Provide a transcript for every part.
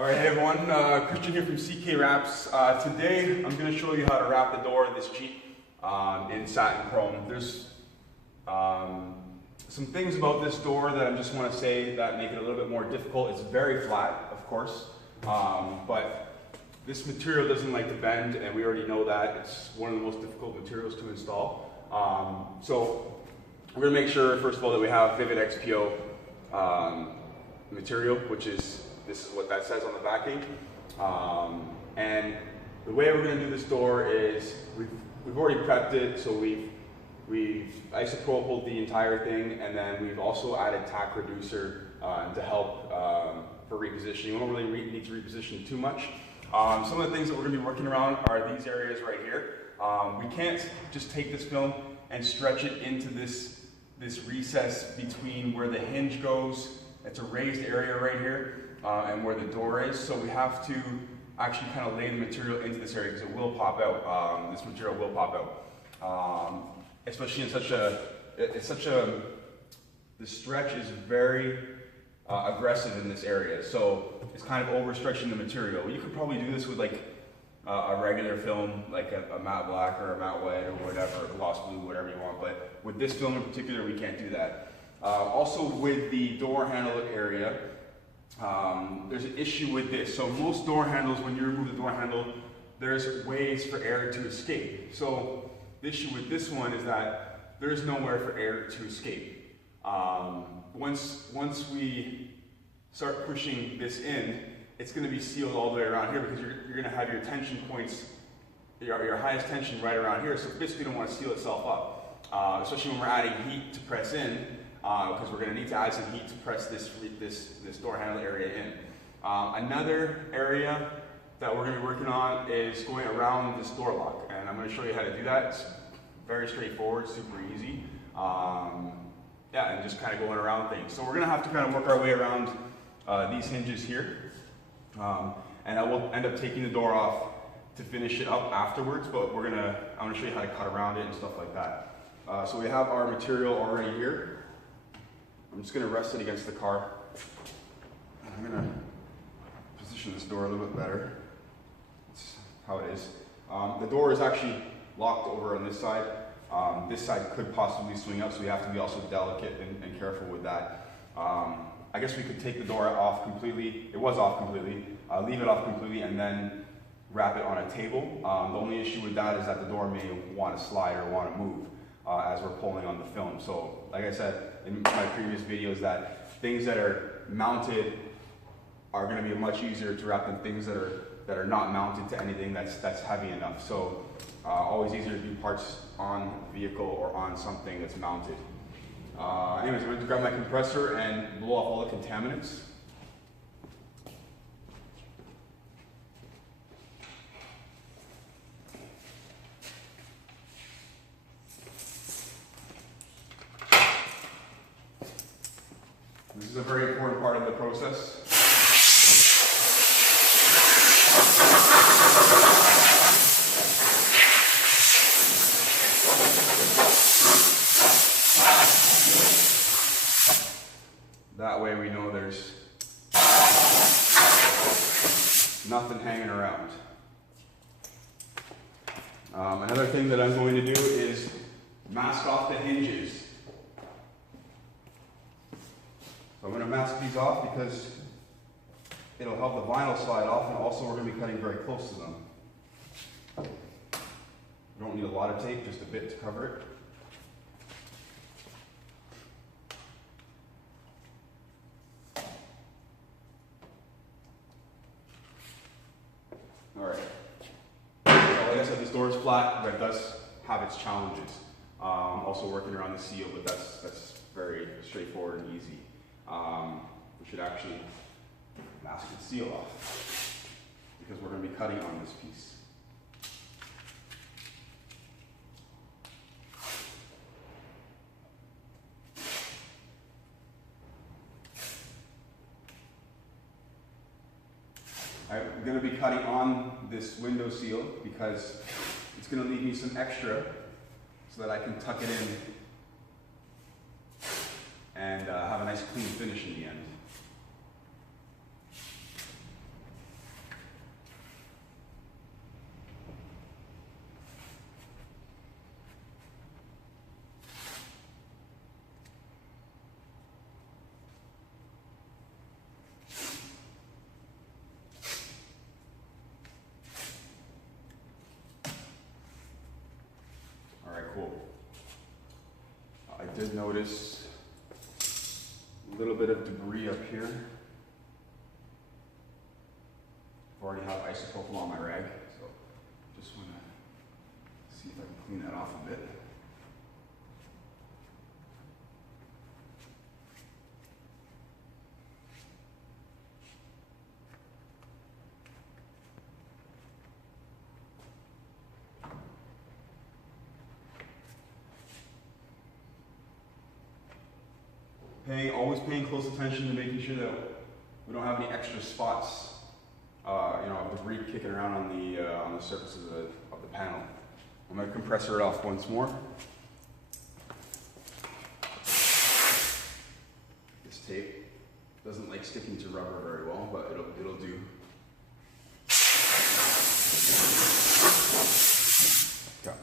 Alright, hey everyone, Christian here from CK Wraps. Today I'm going to show you how to wrap the door of this Jeep in satin chrome. There's some things about this door that I just want to say that make it a little bit more difficult. It's very flat, of course, but this material doesn't like to bend, and we already know that. It's one of the most difficult materials to install. So we're going to make sure, first of all, that we have Vivid XPO material, which is this is what that says on the backing. And the way we're going to do this door is we've already prepped it, so we've isopropyled the entire thing, and then we've also added tack reducer to help for repositioning. We don't really need to reposition too much. Some of the things that we're going to be working around are these areas right here. We can't just take this film and stretch it into this recess between where the hinge goes. It's a raised area right here. And where the door is, so we have to actually kind of lay the material into this area because it will pop out. This material will pop out, especially in the stretch is very aggressive in this area, so it's kind of overstretching the material. You could probably do this with like a regular film, like a matte black or a matte white or whatever, gloss blue, whatever you want, but with this film in particular, we can't do that. Also with the door handle area, there's an issue with this. So most door handles, when you remove the door handle, there's ways for air to escape. So the issue with this one is that there's nowhere for air to escape. Once we start pushing this in, it's going to be sealed all the way around here because you're going to have your tension points, your highest tension right around here. So basically, you don't want to seal itself up, especially when we're adding heat to press in. Because we're going to need to add some heat to press this door handle area in. Another area that we're going to be working on is going around this door lock, and I'm going to show you how to do that. It's very straightforward, super easy. Yeah, and just kind of going around things. So we're going to have to kind of work our way around these hinges here, and I will end up taking the door off to finish it up afterwards. But I'm going to show you how to cut around it and stuff like that. So we have our material already here. I'm just going to rest it against the car. I'm going to position this door a little bit better. That's how it is. The door is actually locked over on this side. This side could possibly swing up, so we have to be also delicate and careful with that. I guess we could take the door off completely. It was off completely. Leave it off completely and then wrap it on a table. The only issue with that is that the door may want to slide or want to move as we're pulling on the film. So, like I said in my previous videos, that things that are mounted are going to be much easier to wrap than things that are not mounted to anything that's heavy enough. So, always easier to do parts on the vehicle or on something that's mounted. Anyways, I'm going to grab my compressor and blow off all the contaminants. This is a very important part of the process. That way we know there's nothing hanging around. Another thing that I'm going to do is mask off the hinges. So I'm going to mask these off because it'll help the vinyl slide off, and also we're going to be cutting very close to them. You don't need a lot of tape, just a bit to cover it. Alright. So like I said, this door is flat, but it does have its challenges. Also working around the seal, but that's very straightforward and easy. We should actually mask the seal off because we're going to be cutting on this piece. I'm going to be cutting on this window seal because it's going to leave me some extra so that I can tuck it in and have a nice clean finish in the end. cool. I did notice a little bit of debris up here. I already have isopropyl on my rag, so just want to see if I can clean that off a bit. Always paying close attention to making sure that we don't have any extra spots, of debris kicking around on the surface of the panel. I'm going to compressor it off once more. This tape doesn't like sticking to rubber very well, but it'll do. Okay.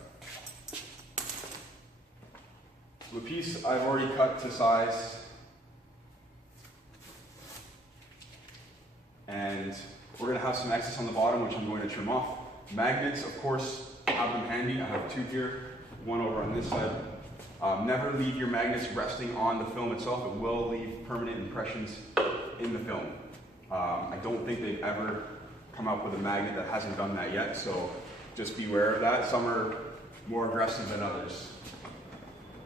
So the piece I've already cut to size. And we're going to have some excess on the bottom, which I'm going to trim off. Magnets, of course, have them handy. I have two here, one over on this side. Never leave your magnets resting on the film itself. It will leave permanent impressions in the film. I don't think they've ever come up with a magnet that hasn't done that yet, so just beware of that. Some are more aggressive than others.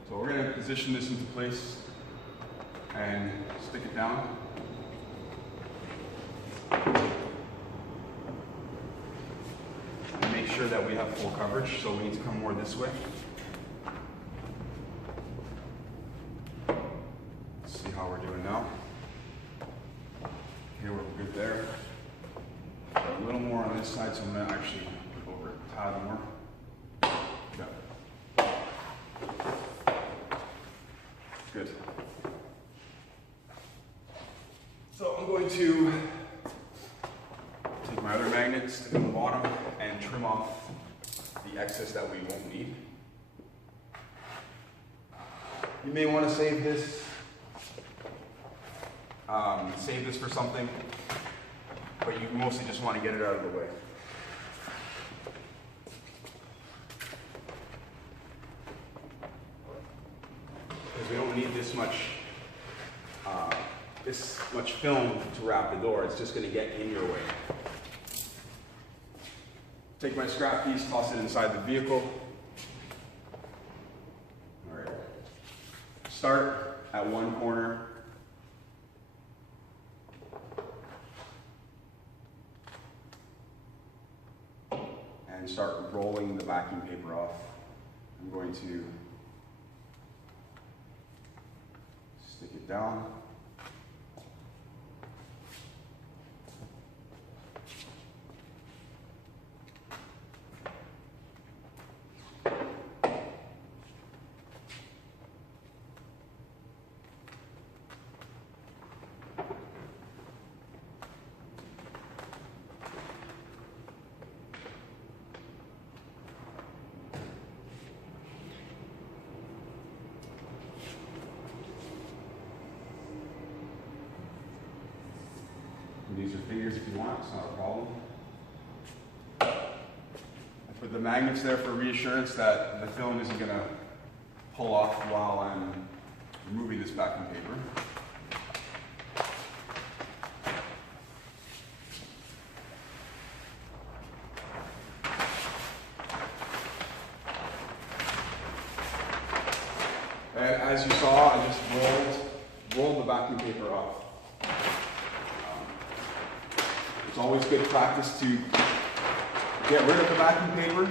So we're going to position this into place and stick it down. And make sure that we have full coverage, so we need to come more this way. Let's see how we're doing now. Okay, we're good there. Got a little more on this side, so I'm going to actually put over a tad more. Yeah. Good. So I'm going to take my other magnet, stick on the bottom, and trim off the excess that we won't need. You may want to save this for something, but you mostly just want to get it out of the way. Because we don't need this much film to wrap the door. It's just going to get in your way. Take my scrap piece, toss it inside the vehicle. All right. Start at one corner. And start rolling the backing paper off. I'm going to stick it down. Use your fingers if you want, it's not a problem. I put the magnets there for reassurance that the film isn't going to pull off while I'm removing this backing paper. And as you saw, I just rolled the backing paper off. It's always good practice to get rid of the backing paper.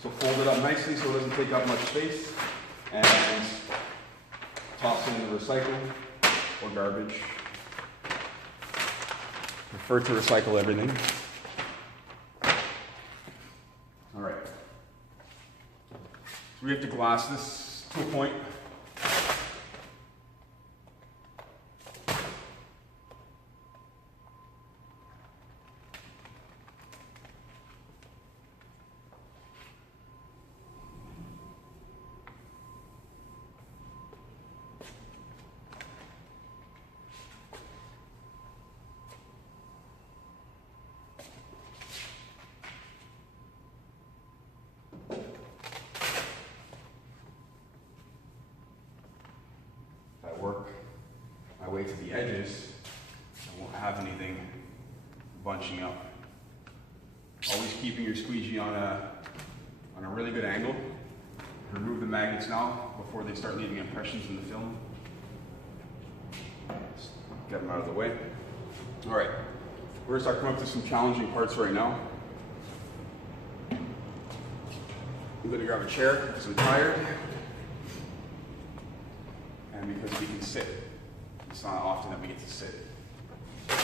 So fold it up nicely so it doesn't take up much space. And toss it in the recycle or garbage. Prefer to recycle everything. All right. So we have to glass this to a point. the edges, I won't have anything bunching up. Always keeping your squeegee on a really good angle. Remove the magnets now before they start leaving impressions in the film. Just get them out of the way. All right, we're gonna start coming up to some challenging parts right now. I'm gonna grab a chair because I'm tired, and because we can sit. It's not often that we get to sit. So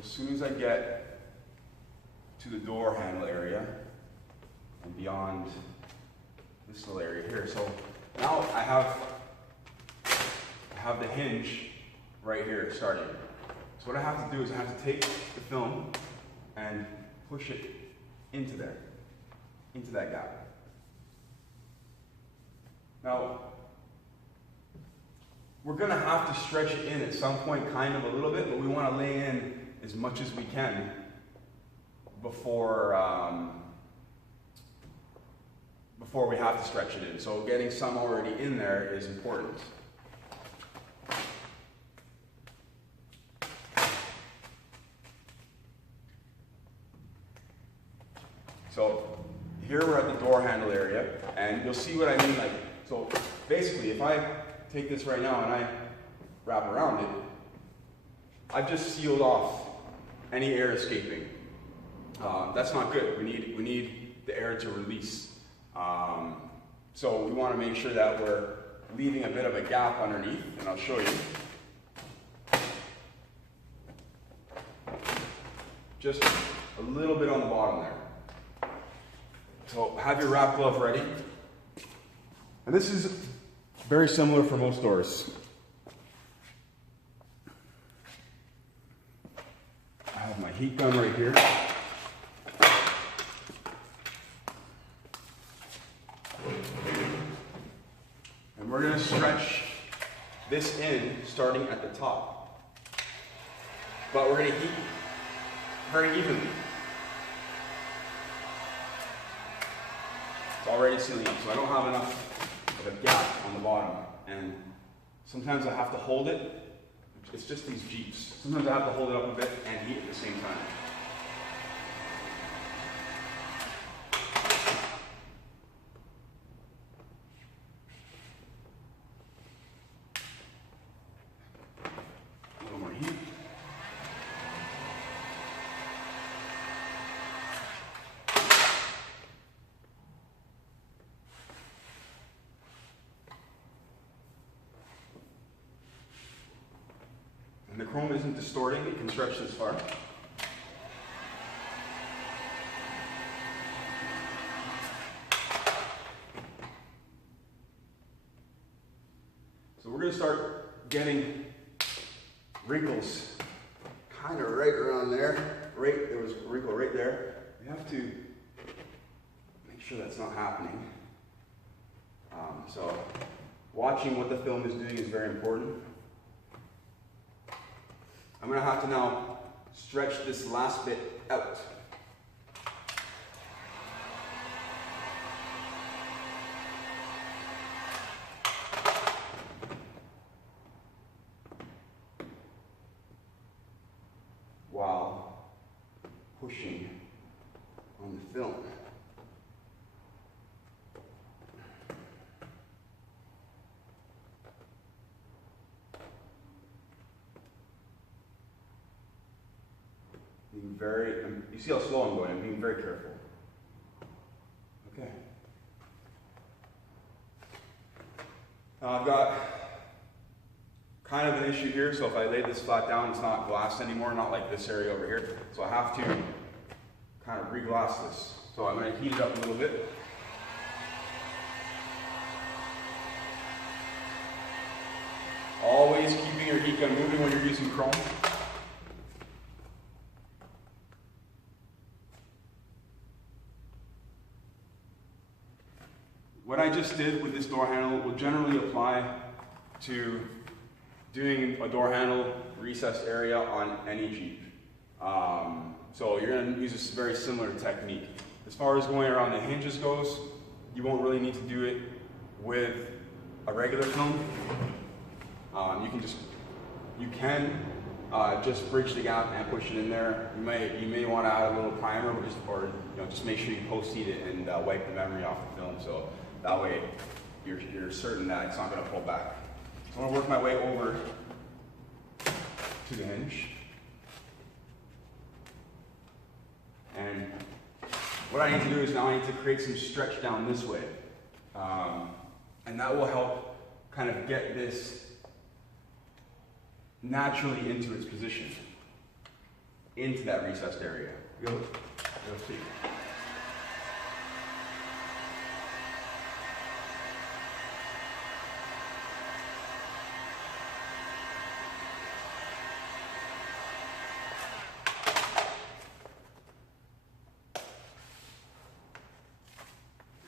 as soon as I get to the door handle area and beyond this little area here, so now I have the hinge right here starting. So what I have to do is I have to take the film and push it into there, into that gap. Now, we're gonna have to stretch it in at some point, kind of a little bit, but we wanna lay in as much as we can before we have to stretch it in. So getting some already in there is important. So here we're at the door handle area, and you'll see what I mean. Like, so basically, if I take this right now and I wrap around it, I've just sealed off any air escaping. That's not good. We need the air to release. So we want to make sure that we're leaving a bit of a gap underneath, and I'll show you. Just a little bit on the bottom there. So have your wrap glove ready. And this is very similar for most doors. I have my heat gun right here. And we're going to stretch this in starting at the top. But we're going to heat very evenly. It's already sealing up, so I don't have enough of a gap on the bottom. And sometimes I have to hold it. It's just these Jeeps. Sometimes I have to hold it up a bit and heat at the same time. A little more heat. And the chrome isn't distorting, it can stretch this far. So we're going to start getting wrinkles kind of right around there. There was a wrinkle right there. We have to make sure that's not happening. So watching what the film is doing is very important. I'm going to have to now stretch this last bit out. While pushing on the film. Being very, you see how slow I'm going, I'm being very careful. Okay. Now I've got kind of an issue here, so if I lay this flat down, it's not glass anymore, not like this area over here. So I have to kind of re-glass this. So I'm going to heat it up a little bit. Always keeping your heat gun moving when you're using chrome. What I just did with this door handle will generally apply to doing a door handle recessed area on any Jeep. So you're going to use this very similar technique. As far as going around the hinges goes, you won't really need to do it with a regular film, you can just bridge the gap and push it in there. You may want to add a little primer, or just make sure you post-heat it and wipe the memory off the film, so that way you're certain that it's not going to pull back. So I'm going to work my way over to the hinge, and what I need to do is now I need to create some stretch down this way, and that will help kind of get this naturally into its position, into that recessed area. Go see.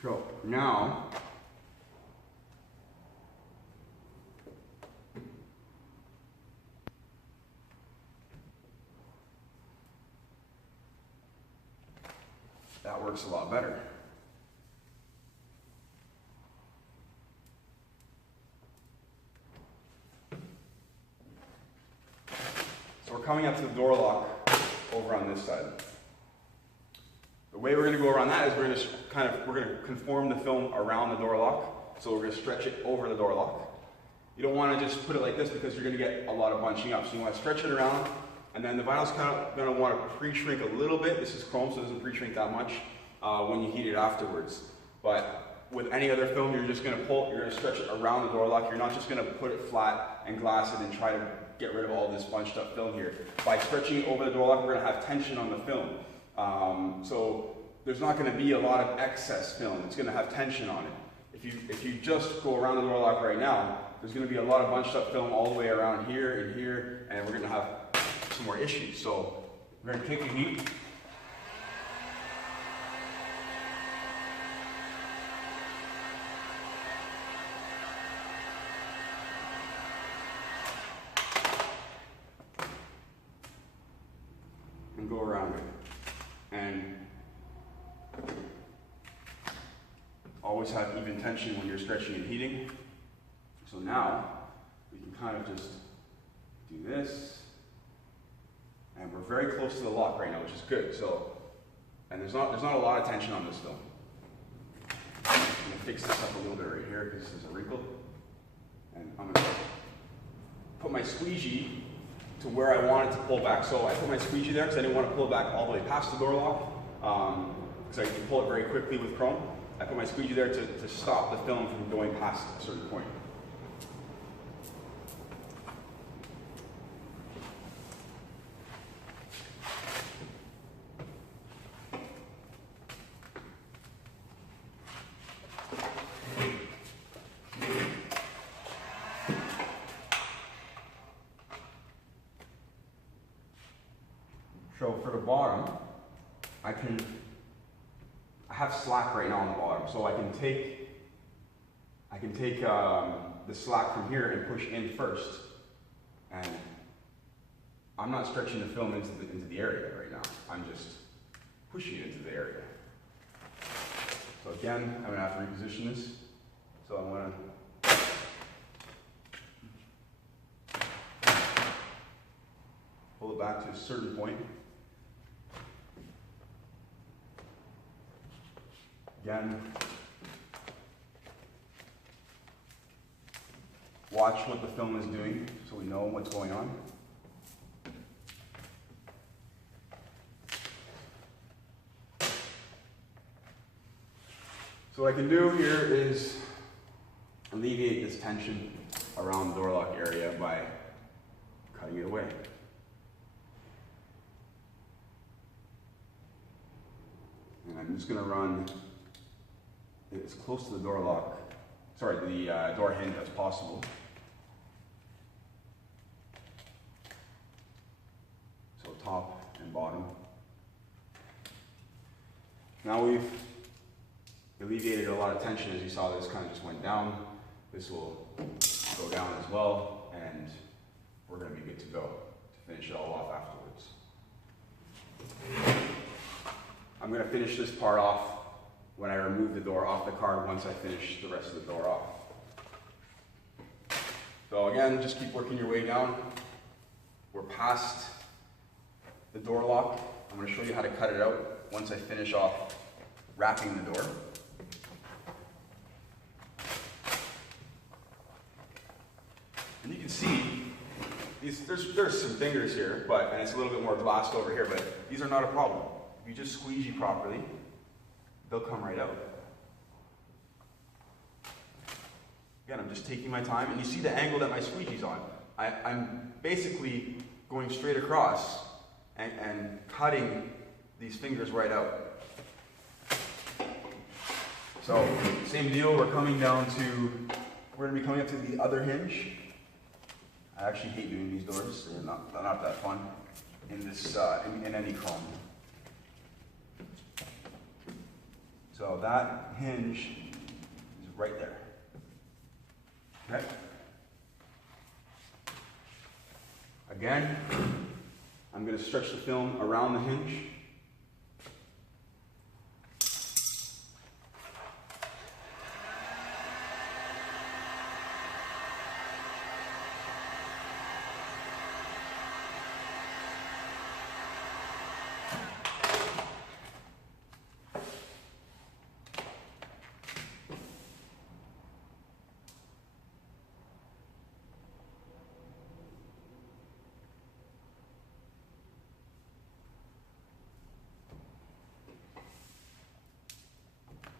So now, that works a lot better. So we're coming up to the door lock over on this side. The way we're going to go around that is we're going to conform the film around the door lock. So we're going to stretch it over the door lock. You don't want to just put it like this because you're going to get a lot of bunching up. So you want to stretch it around, and then the vinyl's kind of going to want to pre-shrink a little bit. This is chrome, so it doesn't pre-shrink that much when you heat it afterwards. But with any other film, you're just going to stretch it around the door lock. You're not just going to put it flat and glass it and try to get rid of all this bunched up film here. By stretching it over the door lock, we're going to have tension on the film. So there's not going to be a lot of excess film. It's going to have tension on it. If you just go around the door lock right now, there's going to be a lot of bunched up film all the way around here and here, and we're going to have some more issues. So we're going to take the heat. And go around it. And always have even tension when you're stretching and heating. So now we can kind of just do this, and we're very close to the lock right now, which is good. So, and there's not a lot of tension on this film. I'm going to fix this up a little bit right here because there's a wrinkle, and I'm going to put my squeegee to where I want it to pull back. So I put my squeegee there because I didn't want to pull it back all the way past the door lock, because I can pull it very quickly with chrome. I put my squeegee there to stop the film from going past a certain point. So for the bottom, I have slack right now on the bottom, so I can take the slack from here and push in first, and I'm not stretching the film into the area right now. I'm just pushing it into the area. So again, I'm going to have to reposition this. So I'm going to pull it back to a certain point. Again, watch what the film is doing so we know what's going on. So what I can do here is alleviate this tension around the door lock area by cutting it away. And I'm just going to run as close to the door lock, the door hinge as possible. So top and bottom. Now we've alleviated a lot of tension. As you saw, this kind of just went down. This will go down as well, and we're going to be good to go to finish it all off afterwards. I'm going to finish this part off when I remove the door off the card once I finish the rest of the door off. So again, just keep working your way down. We're past the door lock. I'm going to show you how to cut it out once I finish off wrapping the door. And you can see, there's some fingers here, and it's a little bit more glossed over here, but these are not a problem. If you just squeegee properly, they'll come right out. Again, I'm just taking my time, and you see the angle that my squeegee's on. I'm basically going straight across and cutting these fingers right out. So, same deal, we're going to be coming up to the other hinge. I actually hate doing these doors, they're not that fun in this, in any chrome. So that hinge is right there. Okay? Again, I'm going to stretch the film around the hinge.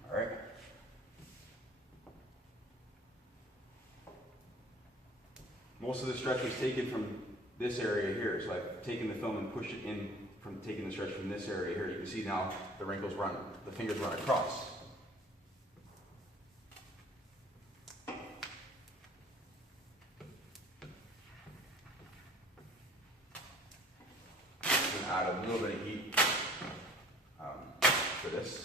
Alright. Most of the stretch was taken from this area here, so I've taken the film and pushed it in from taking the stretch from this area here. You can see now the wrinkles run, the fingers run across. I'm going to add a little bit of heat for this.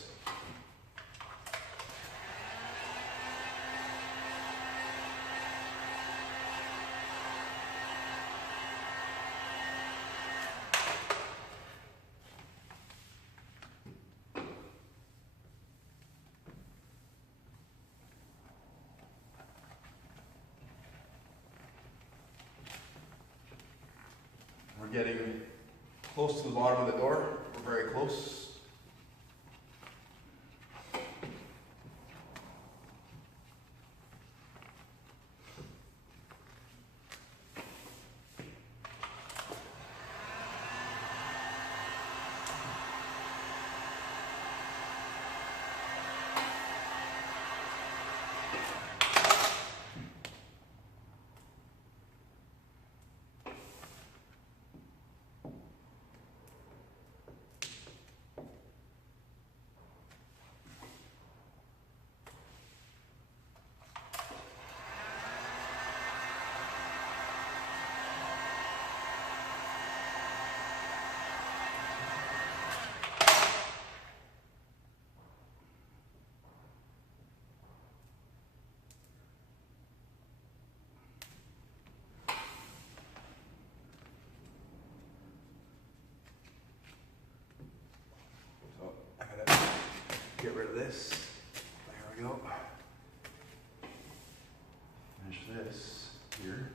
We're getting close to the bottom of the door. We're very close. Get rid of this. There we go. Finish this here.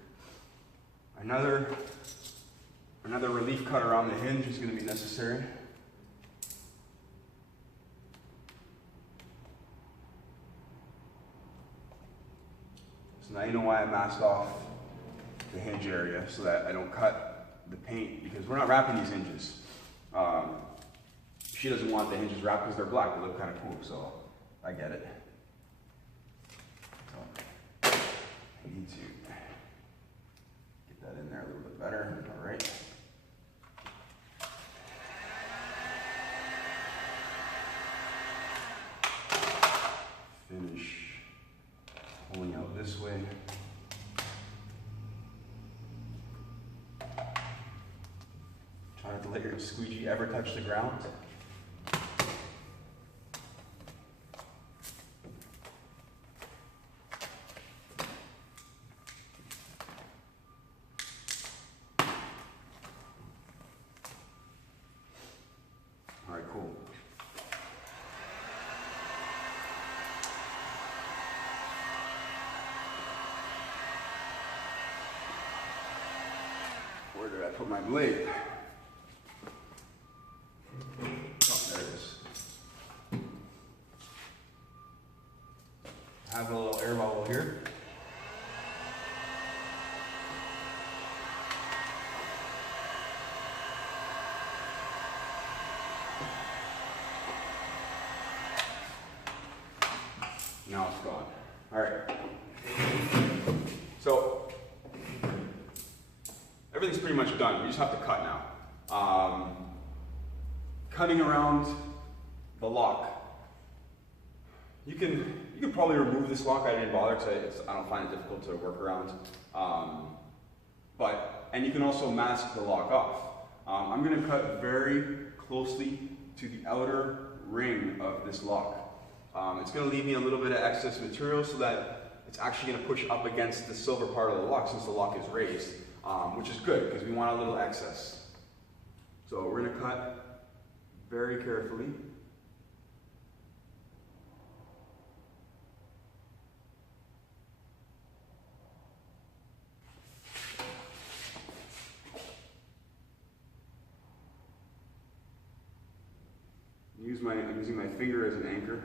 Another relief cut around the hinge is going to be necessary. So now you know why I masked off the hinge area, so that I don't cut the paint, because we're not wrapping these hinges. She doesn't want the hinges wrapped because they're black. They look kind of cool, so I get it. So I need to get that in there a little bit better. All right. Finish pulling out this way. Try not to let your squeegee ever touch the ground. All right, cool. put my blade. Oh, there it is. I have a little air bubble here. Now it's gone. All right. So everything's pretty much done. We just have to cut now. Cutting around the lock. You can probably remove this lock. I didn't bother because I don't find it difficult to work around. And you can also mask the lock off. I'm going to cut very closely to the outer ring of this lock. It's going to leave me a little bit of excess material so that it's actually going to push up against the silver part of the lock since the lock is raised, which is good because we want a little excess. So we're going to cut very carefully. I'm using my finger as an anchor.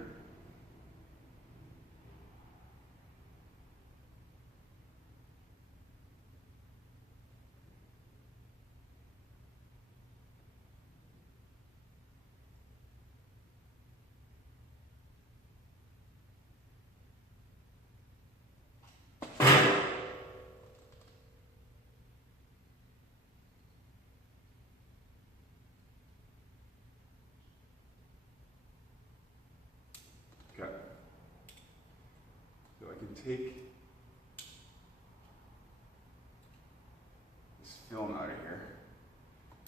Okay. So I can take this film out of here.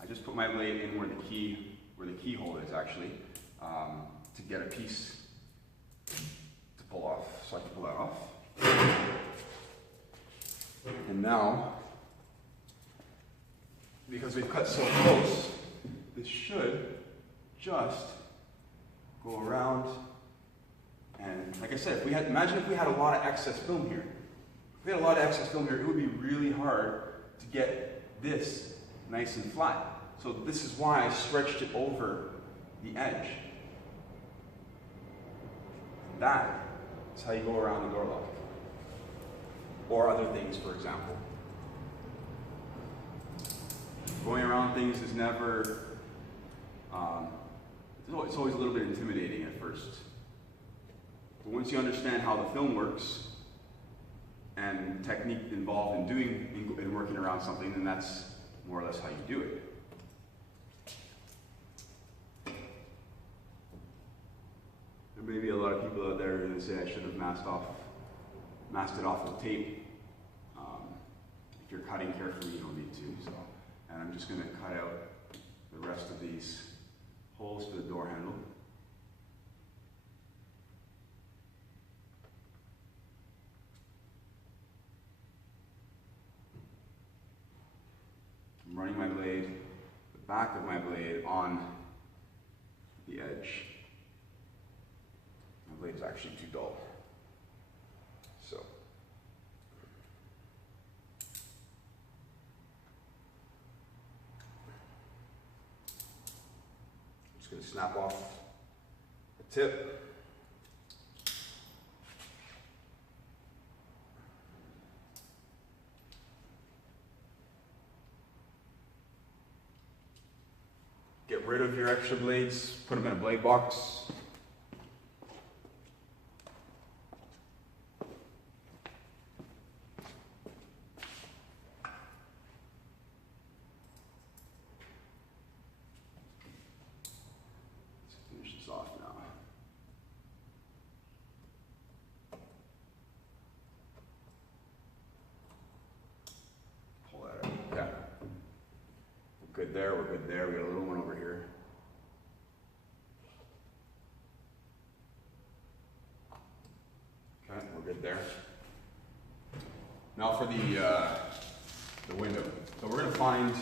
I just put my blade in where the keyhole is actually, to get a piece to pull off. So I can pull that off. And now, because we've cut so close, this should just go around. And like I said, imagine if we had a lot of excess film here. If we had a lot of excess film here, it would be really hard to get this nice and flat. So this is why I stretched it over the edge. And that is how you go around the door lock. Or other things, for example. Going around things is never, it's always a little bit intimidating at first. But once you understand how the film works and the technique involved in working around something, then that's more or less how you do it. There may be a lot of people out there who say I should have masked it off with tape. If you're cutting carefully, you don't need to. So, and I'm just going to cut out the rest of these holes for the door handle. I'm running my blade, the back of my blade, on the edge. My blade is actually too dull. So, I'm just going to snap off the tip. Get rid of your extra blades, put them in a blade box. Let's finish this off now. Pull that out. Yeah. We're good there, we're good there. We got a little one over here. Okay, we're good there. Now for the window. So we're going to find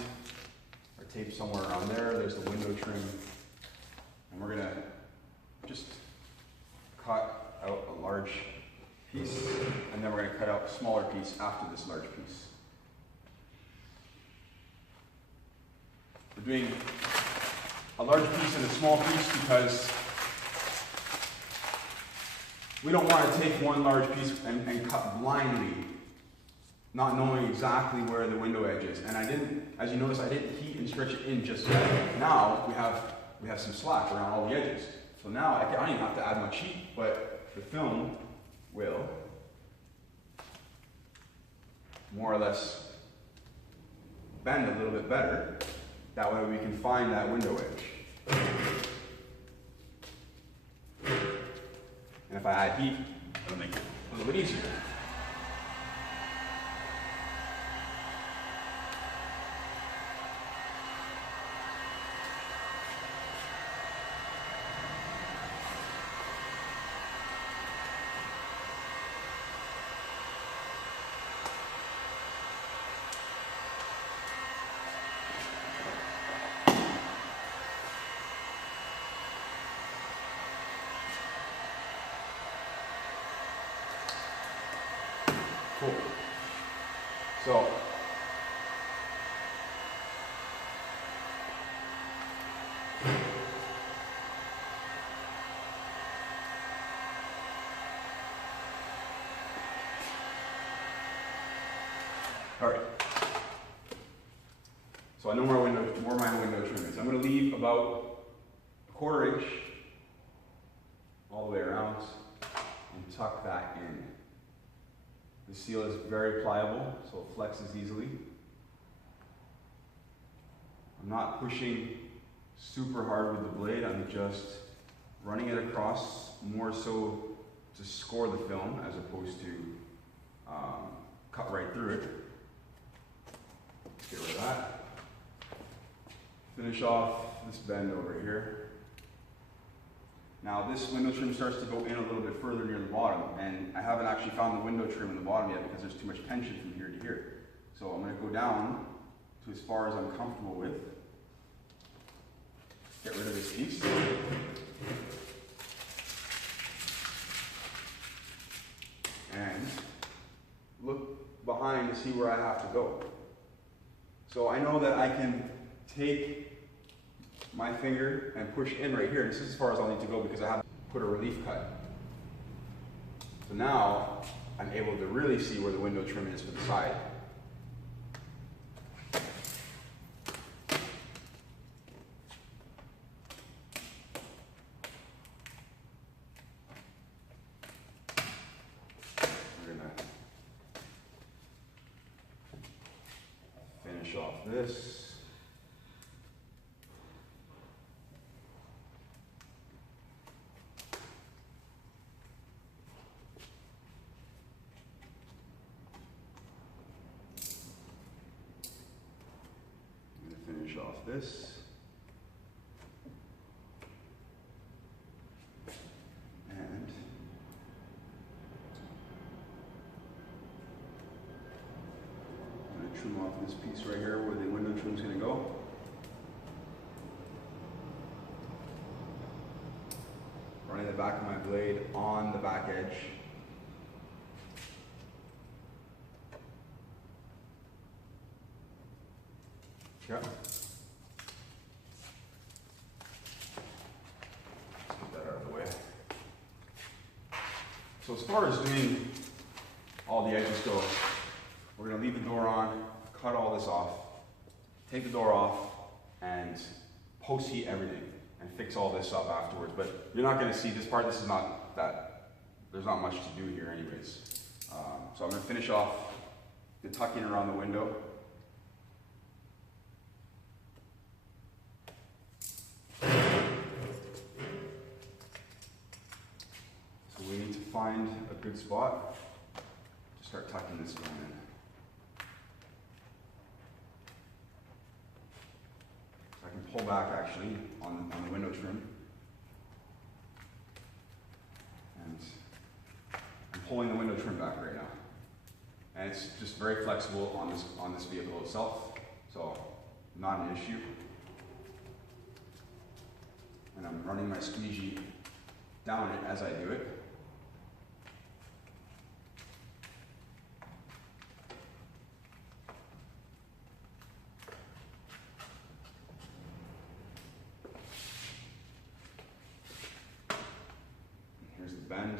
our tape somewhere around there. There's the window trim. And we're going to just cut out a large piece, and then we're going to cut out a smaller piece after this large piece. We're doing a large piece and a small piece because we don't want to take one large piece and cut blindly, not knowing exactly where the window edge is. And I didn't, as you notice, I didn't heat and stretch it in just yet. Now we have some slack around all the edges. So now I don't even have to add much heat, but the film will more or less bend a little bit better. That way we can find that window edge. And if I add heat, it'll make it a little bit easier. Cool. So, all right. So I know where my window trim is. I'm going to leave about a 1/4 inch all the way around and tuck that in. The seal is very pliable, so it flexes easily. I'm not pushing super hard with the blade, I'm just running it across more so to score the film as opposed to cut right through it. Get rid of that. Finish off this bend over here. Now this window trim starts to go in a little bit further near the bottom, and I haven't actually found the window trim in the bottom yet because there's too much tension from here to here. So I'm going to go down to as far as I'm comfortable with. Get rid of this piece. And look behind to see where I have to go. So I know that I can take my finger and push in right here. This is as far as I'll need to go because I have to put a relief cut. So now I'm able to really see where the window trim is for the side. We're gonna finish off this. Finish off this. And I'm going to trim off this piece right here where the window trim's going to go. Running the back of my blade on the back edge. Yeah. Get that out of the way. So as far as doing all the edges go, we're going to leave the door on, cut all this off, take the door off, and post-heat everything and fix all this up afterwards. But you're not going to see this part. This is not that, there's not much to do here anyways. So I'm going to finish off the tucking around the window. We need to find a good spot to start tucking this film in. So I can pull back actually on the window trim. And I'm pulling the window trim back right now. And it's just very flexible on this vehicle itself, so not an issue. And I'm running my squeegee down it as I do it. bend.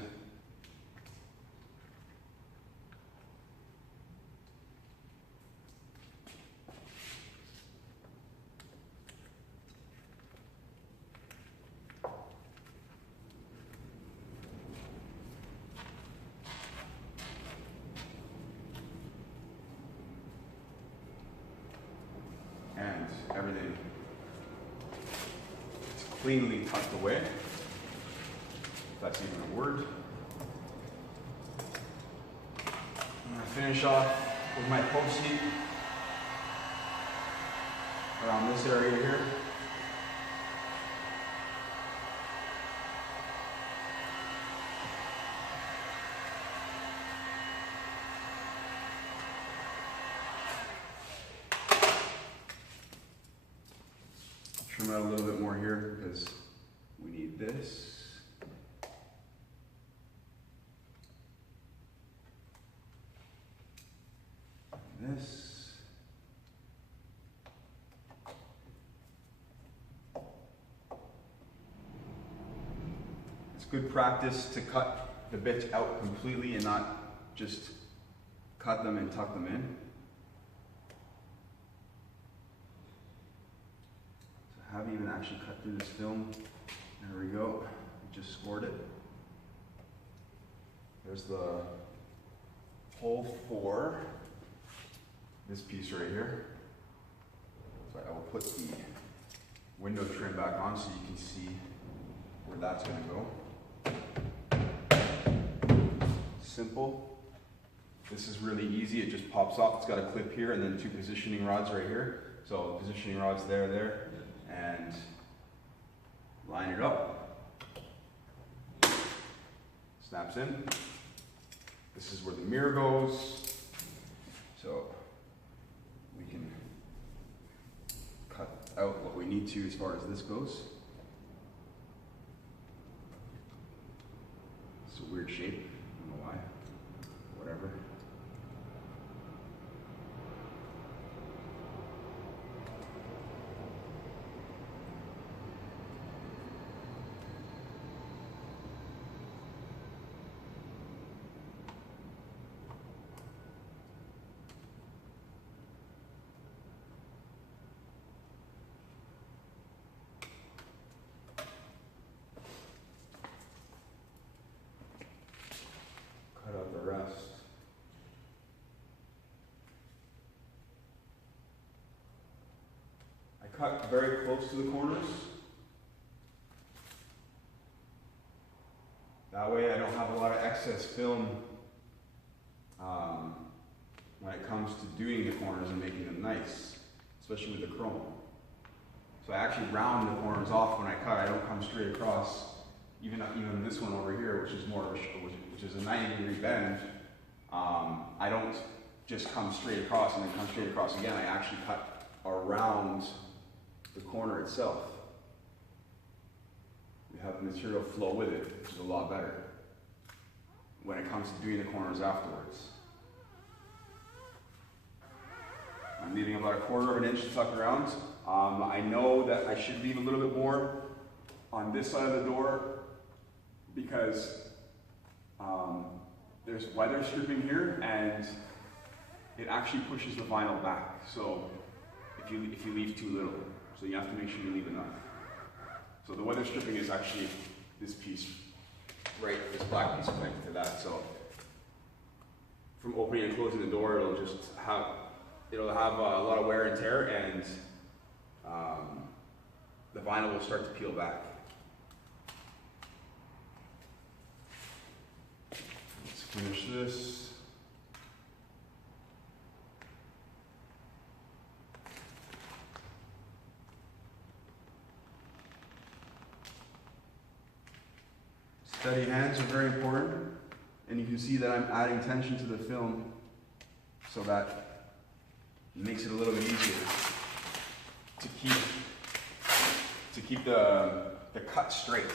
And everything is cleanly tucked away, if that's even a word. I'm going to finish off with my post seat around this area here. Trim out a little bit more here because we need this. And this. It's good practice to cut the bits out completely and not just cut them and tuck them in. I haven't even actually cut through this film. There we go. We just scored it. There's the hole for this piece right here. So I will put the window trim back on so you can see where that's going to go. Simple. This is really easy. It just pops off. It's got a clip here and then two positioning rods right here. So positioning rods there. And line it up, snaps in. This is where the mirror goes, so we can cut out what we need to as far as this goes. It's a weird shape, I don't know why, whatever. Cut out the rest. I cut very close to the corners. That way I don't have a lot of excess film when it comes to doing the corners and making them nice, especially with the chrome. So I actually round the corners off when I cut. I don't come straight across. Even this one over here, which is more of which is a 90-degree bend, I don't just come straight across and then come straight across again. I actually cut around the corner itself. We have the material flow with it, which is a lot better when it comes to doing the corners afterwards. I'm leaving about 1/4 of an inch to tuck around. I know that I should leave a little bit more on this side of the door because there's weather stripping here and it actually pushes the vinyl back. So if you leave too little, so you have to make sure you leave enough. So the weather stripping is actually this piece, right? This black piece connected to that. So from opening and closing the door, it'll have a lot of wear and tear, and the vinyl will start to peel back. Let's finish this. Steady hands are very important, and you can see that I'm adding tension to the film so that it makes it a little bit easier to keep the cut straight.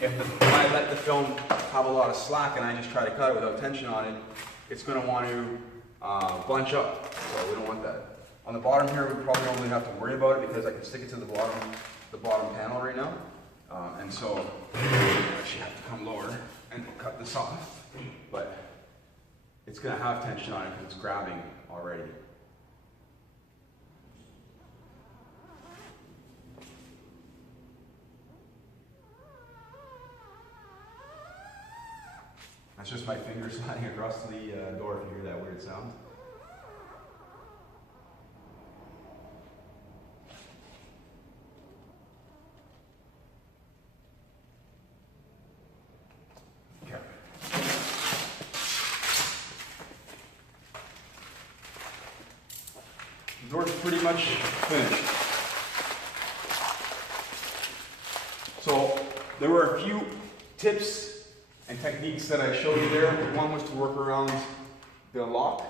If I let the film have a lot of slack and I just try to cut it without tension on it, it's going to want to bunch up, so we don't want that. On the bottom here, we probably don't really have to worry about it because I can stick it to the bottom panel right now. And so I actually have to come lower. And this off, but it's going to have tension on it because it's grabbing already. That's just my fingers sliding across the door if you hear that weird sound. Okay. The door's pretty much finished. So there were a few tips and techniques that I showed you there. One was to work around the lock,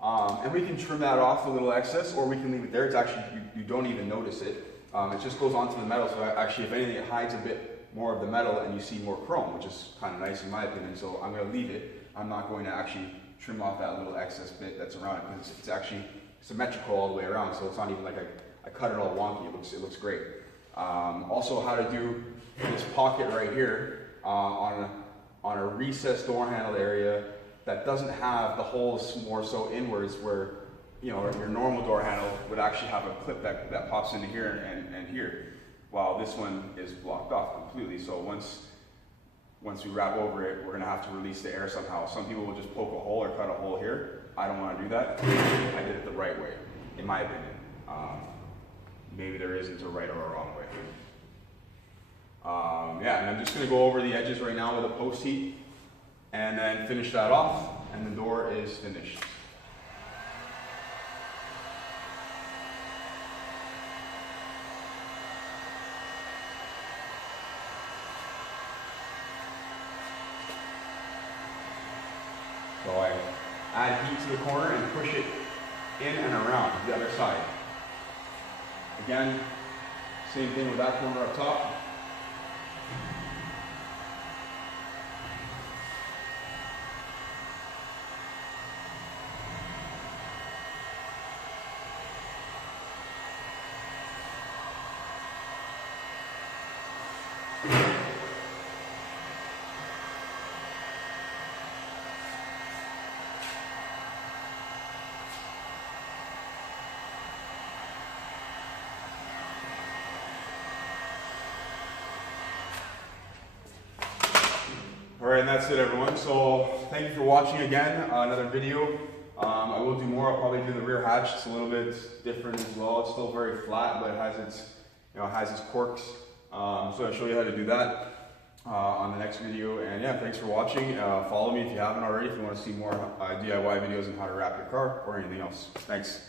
and we can trim that off a little excess, or we can leave it there. It's actually, you don't even notice it. It just goes onto the metal, so actually, if anything, it hides a bit more of the metal, and you see more chrome, which is kind of nice in my opinion. So I'm going to leave it. I'm not going to actually trim off that little excess bit that's around it, because it's actually symmetrical all the way around, so it's not even like I cut it all wonky. It looks great. Also, how to do this pocket right here on a recessed door handle area that doesn't have the holes more so inwards, where your normal door handle would actually have a clip that pops into here and here, while this one is blocked off completely. So once we wrap over it, we're going to have to release the air somehow. Some people will just poke a hole or cut a hole here. I don't want to do that. I did it the right way, in my opinion. Maybe there isn't a right or a wrong way. Yeah, and I'm just going to go over the edges right now with a post heat and then finish that off, and the door is finished. So I add heat to the corner and push it in and around the other side. Again, same thing with that corner up top. Alright, and that's it, everyone. So thank you for watching again, another video. I will do more. I'll probably do the rear hatch. It's a little bit different as well. It's still very flat, but it has its corks. So I'll show you how to do that on the next video. And yeah, thanks for watching. Follow me if you haven't already, if you want to see more DIY videos on how to wrap your car or anything else. Thanks.